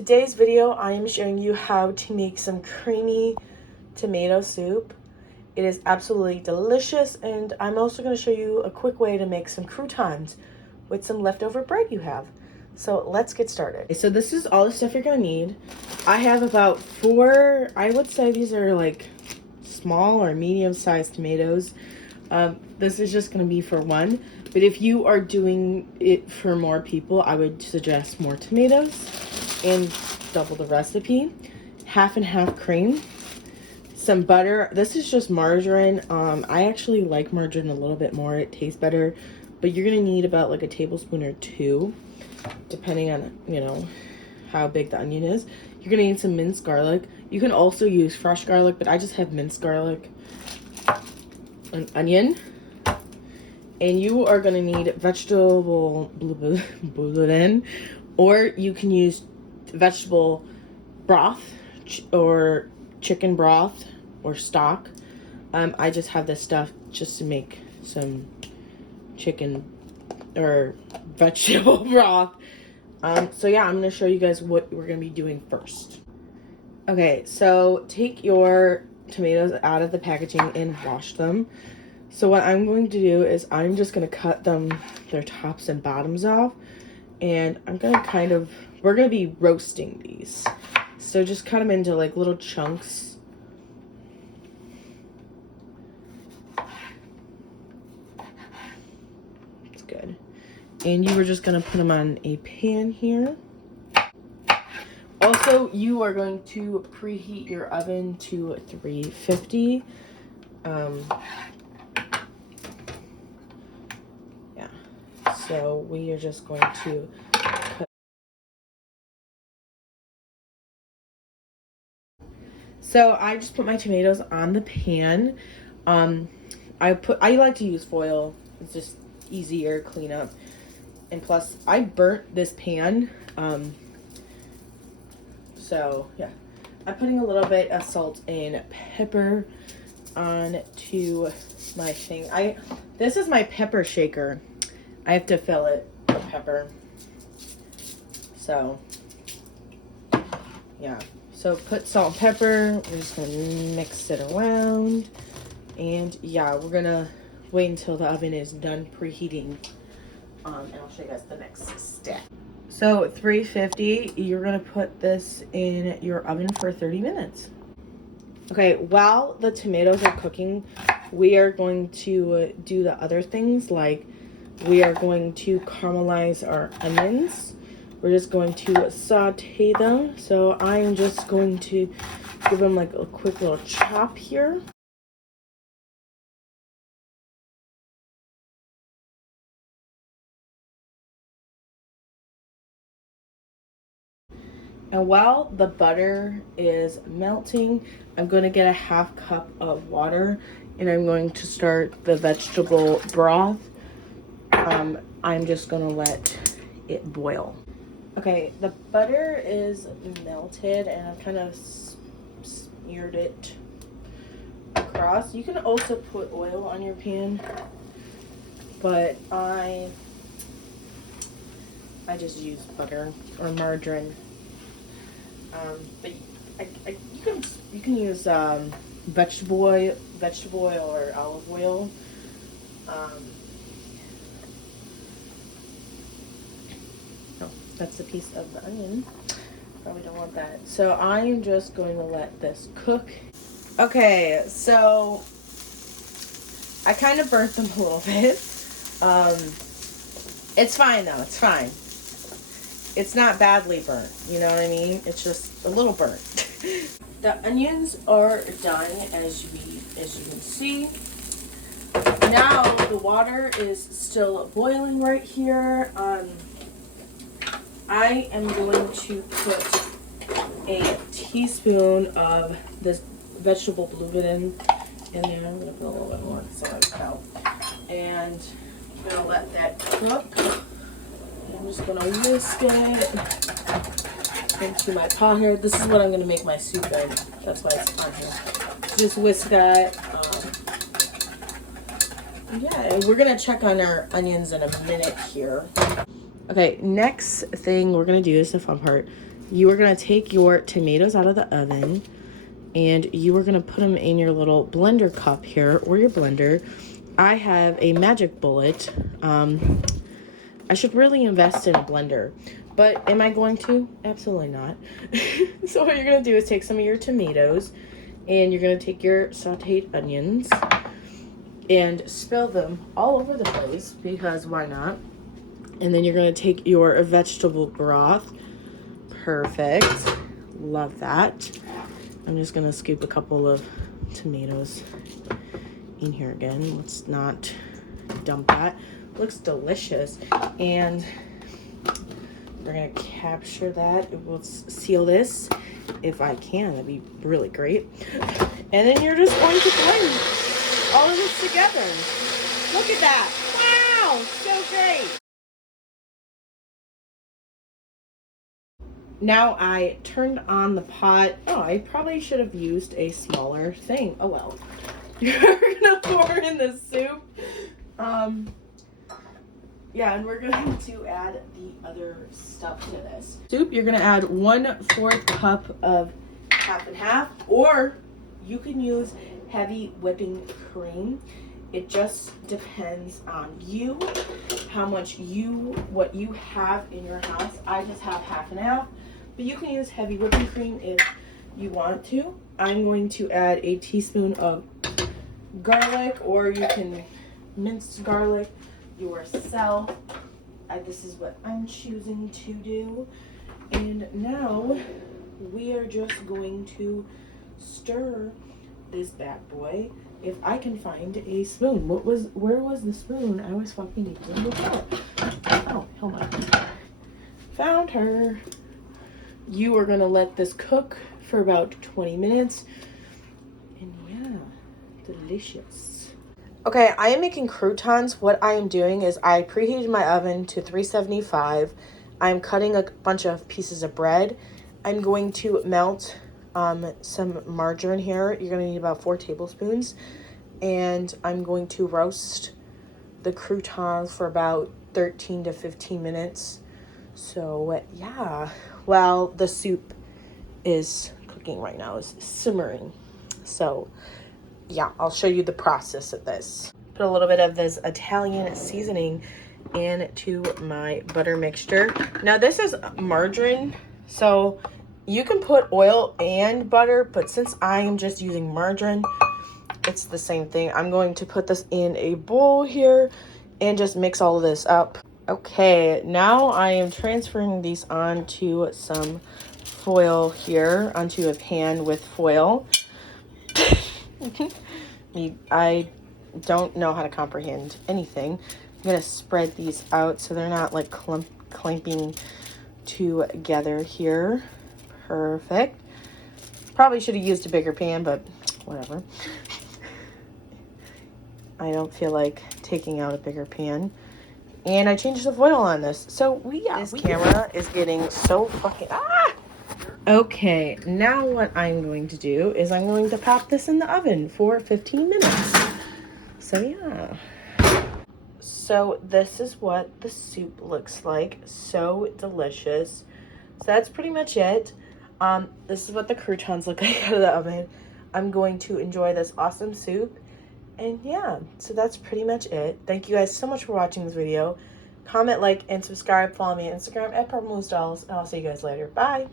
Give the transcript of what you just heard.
today's video, I am showing you how to make some creamy tomato soup. It is absolutely delicious, and I'm also going to show you a quick way to make some croutons with some leftover bread you have. So let's get started. So this is all the stuff you're going to need. I have about 4, I would say these are like small or medium-sized tomatoes. This is just going to be for one, but if you are doing it for more people, I would suggest more tomatoes and double the recipe. Half and half cream, some butter. This is just margarine. I actually like margarine a little bit more. It tastes better, but you're gonna need about like a tablespoon or 2, depending on, you know, how big the onion is. You're gonna need some minced garlic. You can also use fresh garlic, but I just have minced garlic, an onion, and you are gonna need vegetable bouillon, or you can use vegetable broth or chicken broth or stock. I just have this stuff just to make some chicken or vegetable broth. So yeah, I'm gonna show you guys what we're gonna be doing first. Okay, so take your tomatoes out of the packaging and wash them. So what I'm going to do is I'm just gonna cut their tops and bottoms off, and I'm gonna we're gonna be roasting these. So just cut them into like little chunks. It's good. And you were just gonna put them on a pan here. Also, you are going to preheat your oven to 350. Yeah. So we are just going to cut. So I just put my tomatoes on the pan. I like to use foil. It's just easier cleanup. And plus, I burnt this pan. So yeah, I'm putting a little bit of salt and pepper onto my thing. This is my pepper shaker. I have to fill it with pepper. So yeah. So put salt and pepper. We're just gonna mix it around. And yeah, we're gonna wait until the oven is done preheating. And I'll show you guys the next step. So 350, you're gonna put this in your oven for 30 minutes. Okay, while the tomatoes are cooking, we are going to do the other things, like we are going to caramelize our onions. We're just going to saute them. So I am just going to give them like a quick little chop here. And while the butter is melting, I'm going to get a half cup of water, and I'm going to start the vegetable broth. I'm just going to let it boil. Okay, the butter is melted, and I've kind of smeared it across. You can also put oil on your pan, but I just use butter or margarine. But you can use vegetable oil or olive oil. No, that's a piece of the onion. Probably don't want that. So I am just going to let this cook. Okay, so I kind of burnt them a little bit. It's fine though. It's fine. It's not badly burnt, you know what I mean? It's just a little burnt. The onions are done, as you can see. Now the water is still boiling right here. I am going to put a teaspoon of this vegetable bouillon in there. I'm gonna put a little bit more because I like it out. And I'm gonna let that cook. I'm just gonna whisk it into my pot here. This is what I'm gonna make my soup in. That's why it's on here. Just whisk that. Yeah, and we're gonna check on our onions in a minute here. Okay, next thing we're gonna do is the fun part. you are going to take your tomatoes out of the oven and you are going to put them in your little blender cup here or your blender. I have a Magic Bullet. I should really invest in a blender, but am I going to? Absolutely not. So what you're going to do is take some of your tomatoes and you're going to take your sauteed onions and spill them all over the place because why not? And then you're going to take your vegetable broth. Perfect. Love that. I'm just going to scoop a couple of tomatoes in here again. Let's not dump that. Looks delicious. And we're going to capture that. We'll seal this if I can. That'd be really great. And then you're just going to blend all of this together. Look at that. Wow, so great. Now I turned on the pot. Oh, I probably should have used a smaller thing. Oh well. You're gonna pour in the soup. Yeah, and we're going to add the other stuff to this. Soup, you're gonna add 1/4 cup of half and half, or you can use heavy whipping cream. It just depends on you, what you have in your house. I just have half and half, but you can use heavy whipping cream if you want to. I'm going to add a teaspoon of garlic, or you can mince garlic yourself. This is what I'm choosing to do. And now we are just going to stir this bad boy. If I can find a spoon. Where was the spoon? I was fucking eating before. Oh, hold on. Found her. You are gonna let this cook for about 20 minutes. And yeah, delicious. Okay, I am making croutons. What I am doing is I preheated my oven to 375. I'm cutting a bunch of pieces of bread. I'm going to melt some margarine here. You're going to need about 4 tablespoons. And I'm going to roast the croutons for about 13 to 15 minutes. So yeah, while the soup is cooking right now, is simmering. So yeah, I'll show you the process of this. Put a little bit of this Italian seasoning into my butter mixture. Now this is margarine, so you can put oil and butter, but since I am just using margarine, it's the same thing. I'm going to put this in a bowl here and just mix all of this up. Okay, now I am transferring these onto some foil here, onto a pan with foil. I don't know how to comprehend anything. I'm going to spread these out so they're not like clamping together here. Perfect. Probably should have used a bigger pan, but whatever. I don't feel like taking out a bigger pan. And I changed the foil on this. So this camera is getting so fucking... Okay, now what I'm going to do is I'm going to pop this in the oven for 15 minutes. So yeah. So this is what the soup looks like. So delicious. So that's pretty much it. This is what the croutons look like out of the oven. I'm going to enjoy this awesome soup. And yeah, so that's pretty much it. Thank you guys so much for watching this video. Comment, like, and subscribe. Follow me on Instagram at PurpleMoonStylz. And I'll see you guys later. Bye.